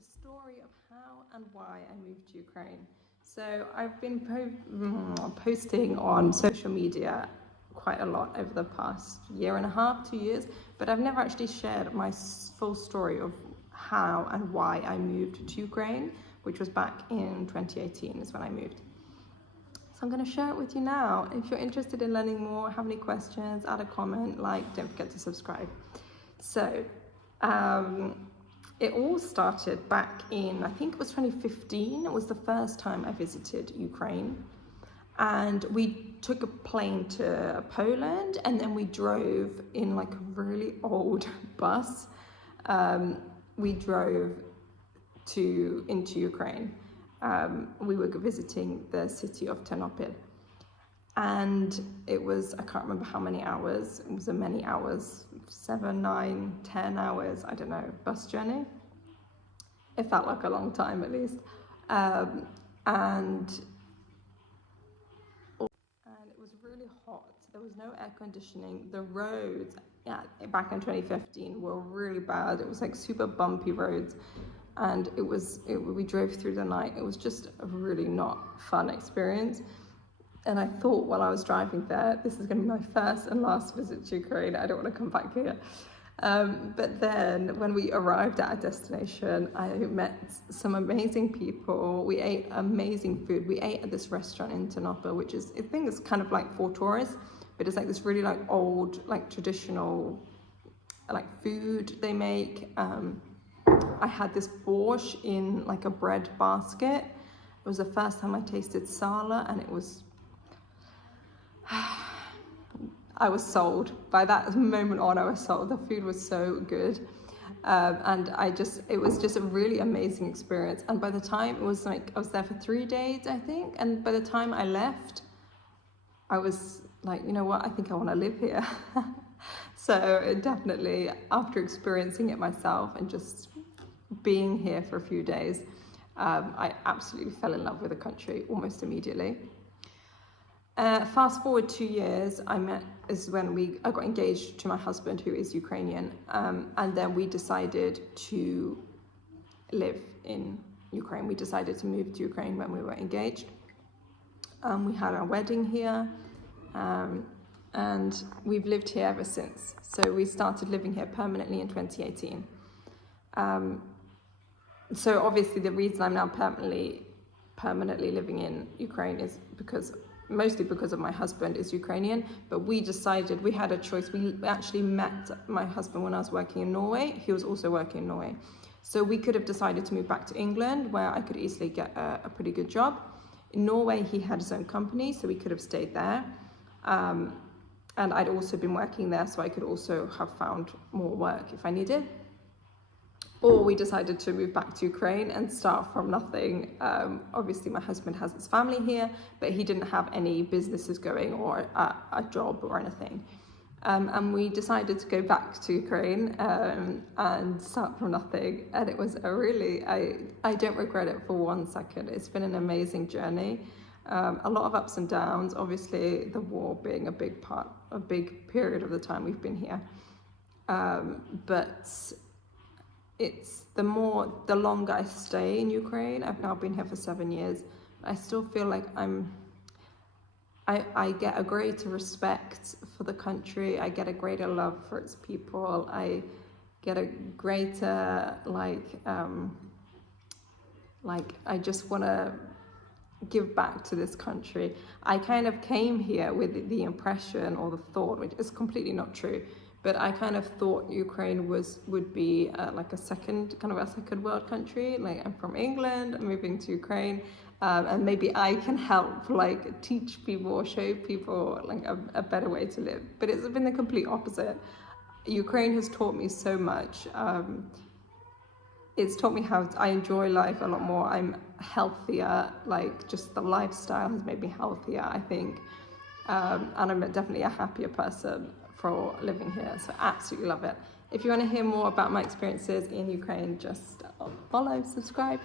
the story of how and why I moved to Ukraine. So I've been posting on social media quite a lot over the past year and a half, 2 years, but I've never actually shared my full story of how and why I moved to Ukraine, which was back in 2018 is when I moved. So I'm going to share it with you now. If you're interested in learning more, have any questions, add a comment, don't forget to subscribe. So it all started back in, I think it was 2015. It was the first time I visited Ukraine. And we took a plane to Poland, and then we drove in like a really old bus. We drove into Ukraine. We were visiting the city of Ternopil. And it was, I can't remember how many hours, it was many hours, 7, 9, 10 hours, I don't know, bus journey. It felt like a long time at least. And it was really hot. There was no air conditioning. The roads back in 2015 were really bad. It was like super bumpy roads. And we drove through the night. It was just a really not fun experience. And I thought while I was driving there, this is going to be my first and last visit to Ukraine. I don't want to come back here. But then when we arrived at our destination, I met some amazing people. We ate amazing food. We ate at this restaurant in Ternopil, which is, I think it's kind of like for tourists, but it's like this really like old, like traditional, like food they make. I had this borscht in like a bread basket. It was the first time I tasted sala, and it was, I was sold. By that moment on, I was sold. The food was so good. And it was just a really amazing experience. And by the time it was like, I was there for 3 days, I think. And by the time I left, I was like, you know what, I think I want to live here. So definitely, after experiencing it myself and just being here for a few days, I absolutely fell in love with the country almost immediately. Fast forward 2 years, I got engaged to my husband, who is Ukrainian, and then we decided to live in Ukraine. We decided to move to Ukraine when we were engaged. We had our wedding here, and we've lived here ever since. So we started living here permanently in 2018. So obviously the reason I'm now permanently living in Ukraine is mostly because of my husband is Ukrainian, but we decided, we had a choice. We actually met my husband when I was working in Norway. He was also working in Norway. So we could have decided to move back to England, where I could easily get a pretty good job. In Norway, he had his own company, so we could have stayed there. And I'd also been working there, so I could also have found more work if I needed. Or we decided to move back to Ukraine and start from nothing. Obviously, my husband has his family here, but he didn't have any businesses going or a job or anything. And we decided to go back to Ukraine and start from nothing. And it was I don't regret it for 1 second. It's been an amazing journey. A lot of ups and downs, obviously the war being a big period of the time we've been here. But it's the longer I stay in Ukraine, I've now been here for 7 years, I still feel like I get a greater respect for the country. I get a greater love for its people. I get a greater, I just want to give back to this country. I kind of came here with the impression or the thought, which is completely not true, but I kind of thought Ukraine would be like a second world country. Like, I'm from England, I'm moving to Ukraine, and maybe I can help teach people or show people a better way to live. But it's been the complete opposite. Ukraine has taught me so much. It's taught me how I enjoy life a lot more. I'm healthier, just the lifestyle has made me healthier, I think. And I'm definitely a happier person for living here, so absolutely love it. If you want to hear more about my experiences in Ukraine, just follow, subscribe.